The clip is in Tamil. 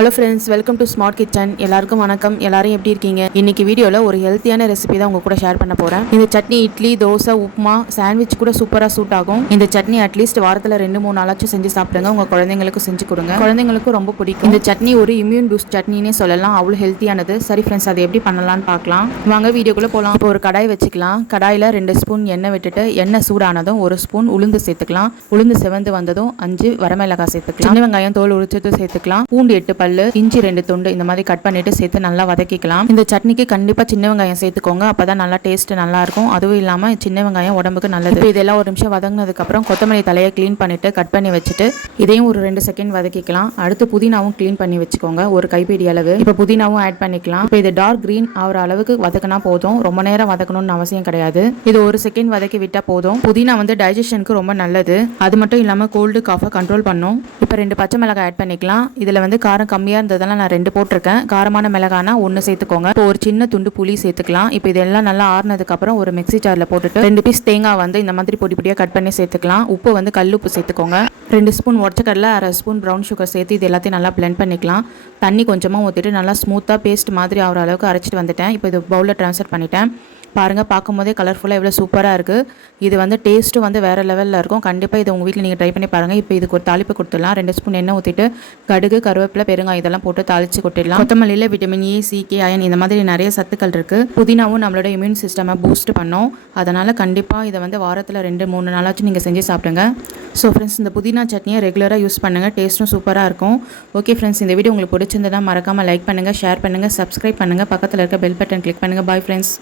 Hello friends, welcome to smart kitchen. எல்லாருக்கும் வணக்கம். எல்லாரும் எப்படி இருக்கீங்க? இன்னைக்கு வீடியோவில் ஒரு ஹெல்த்தியான ரெசிபி தான் உங்க கூட ஷேர் பண்ண போகிறேன். இந்த சட்னி இட்லி, தோசை, உப்புமா, சாண்ட்விச் கூட சூப்பராக சூட் ஆகும். இந்த சட்னி அட்லீஸ்ட் வாரத்தில் 2-3 நாளாச்சும் செஞ்சு சாப்பிடுங்க. உங்கள் குழந்தைங்களுக்கும் செஞ்சு கொடுங்க. குழந்தைங்களுக்கும் ரொம்ப பிடிக்கும். இந்த சட்னி ஒரு இம்யூன் பூஸ்ட் சட்னினே சொல்லலாம். அவ்வளோ ஹெல்த்தியானது. சரி ஃப்ரெண்ட்ஸ், அதை எப்படி பண்ணலான்னு பார்க்கலாம். வாங்க வீடியோக்குள்ளே போகலாம். இப்போ ஒரு கடாய் வச்சுக்கலாம். கடாயில் 2 ஸ்பூன் எண்ணெய் விட்டுட்டு எண்ணெய் சூடானதும் 1 ஸ்பூன் உளுந்து சேர்த்துக்கலாம். உளுந்து செவந்து வந்ததும் 5 வரமிளகாய் சேர்த்துக்கலாம். சின்ன வெங்காயம் தோல் உரிச்சது சேர்த்துக்கலாம். பூண்டு 8 பல்லு, இஞ்சி 2 துண்டு இந்த மாதிரி கட் பண்ணிட்டு சேர்த்து நல்லா வதக்கிக்கலாம். இந்த சட்னிக்கு கண்டிப்பா சின்ன வெங்காயம் சேர்த்துக்கோங்க. அப்பதான் நல்லா டேஸ்ட் நல்லா இருக்கும். அதுவும் இல்லாம சின்ன வெங்காயம் உடம்புக்கு நல்லது. இதெல்லாம் ஒரு நிமிஷம் வதங்கினதுக்கு அப்புறம் கொத்தமல்லி தலையை க்ளீன் பண்ணிட்டு கட் பண்ணி வச்சுட்டு இதையும் ஒரு 2 செகண்ட் வதக்கிக்கலாம். அடுத்து புதினாவும் க்ளீன் பண்ணி வச்சுக்கோங்க, ஒரு கைப்பிடி அளவு. இப்போ புதினாவும் ஆட் பண்ணிக்கலாம். இப்போ இது டார்க் கிரீன் ஆகிற அளவுக்கு வதக்கினா போதும். ரொம்ப நேரம் வதக்கணும்னு அவசியம் கிடையாது. இது 1 செகண்ட் வதக்கி விட்டா போதும். புதினா டைஜஷனுக்கு ரொம்ப நல்லது. அது மட்டும் இல்லாம கோல்டு காஃபை கண்ட்ரோல் பண்ணும். இப்போ 2 பச்சை மிளகாய் ஆட் பண்ணிக்கலாம். இதுல காரம் கம்மியா இருந்ததுனால நான் 2 போட்டிருக்கேன். காரமான மிளகானா 1 சேர்த்துக்கோங்க. இப்போ ஒரு சின்ன துண்டு புளி சேர்த்துக்கலாம். இப்போ இதெல்லாம் நல்லா ஆறுனதுக்கு அப்புறம் ஒரு மிக்ஸி ஜார்ல போட்டுட்டு 2 பீஸ் தேங்காய் இந்த மாதிரி பொடி பொடியா கட் பண்ணி சேர்த்துக்கலாம். உப்பு கல் உப்பு சேர்த்துக்கோங்க. 2 ஸ்பூன் உடச்ச கடலை, 1/2 ஸ்பூன் ப்ரௌன் சுகர் சேர்த்து இது எல்லாத்தையும் நல்லா பிளெண்ட் பண்ணிக்கலாம். தண்ணி கொஞ்சமாக ஊற்றிட்டு நல்லா ஸ்மூத்தாக பேஸ்ட் மாதிரி ஆகிற அளவுக்கு அரைச்சிட்டு வந்துட்டேன். இப்போ இது பவுலில் ட்ரான்ஸ்ஃபர் பண்ணிட்டேன். பாருங்கள், பார்க்கும்போதே கலர்ஃபுல்லாக எவ்வளோ சூப்பராக இருக்குது. இது டேஸ்ட்டும் வேறு லெவலில் இருக்கும். கண்டிப்பாக இது உங்கள் வீட்டில் நீங்கள் ட்ரை பண்ணி பாருங்கள். இப்போ இதுக்கு ஒரு தாளிப்பு கொடுத்துடலாம். 2 ஸ்பூன் எண்ணெய் ஊற்றிட்டு கடுகு, கருவேப்பிலை, பெருங்காயம் இதெல்லாம் போட்டு தாளித்து கொட்டிடலாம். கொத்தமல்லியில் vitamin A, C, K, iron இந்த மாதிரி நிறைய சத்துக்கள் இருக்குது. புதினாவும் நம்மளோட இம்யூன் சிஸ்டமை பூஸ்ட் பண்ணும். அதனால் கண்டிப்பாக இதை வாரத்தில் 2-3 நாளாச்சும் நீங்கள் செஞ்சு சாப்பிடுங்க. ஸோ ஃப்ரெண்ட்ஸ், இந்த புதினா சட்னியை ரெகுலராக யூஸ் பண்ணுங்கள். டேஸ்ட்டும் சூப்பராக இருக்கும். ஓகே ஃப்ரெண்ட்ஸ், இந்த வீடியோ உங்களுக்கு பிடிச்சிருந்தா மறக்காமல் லைக் பண்ணுங்கள், ஷேர் பண்ணுங்கள், சப்ஸ்கிரைப் பண்ணுங்கள், பக்கத்தில் இருக்க பெல் பட்டன் கிளிக் பண்ணுங்கள். Bye friends.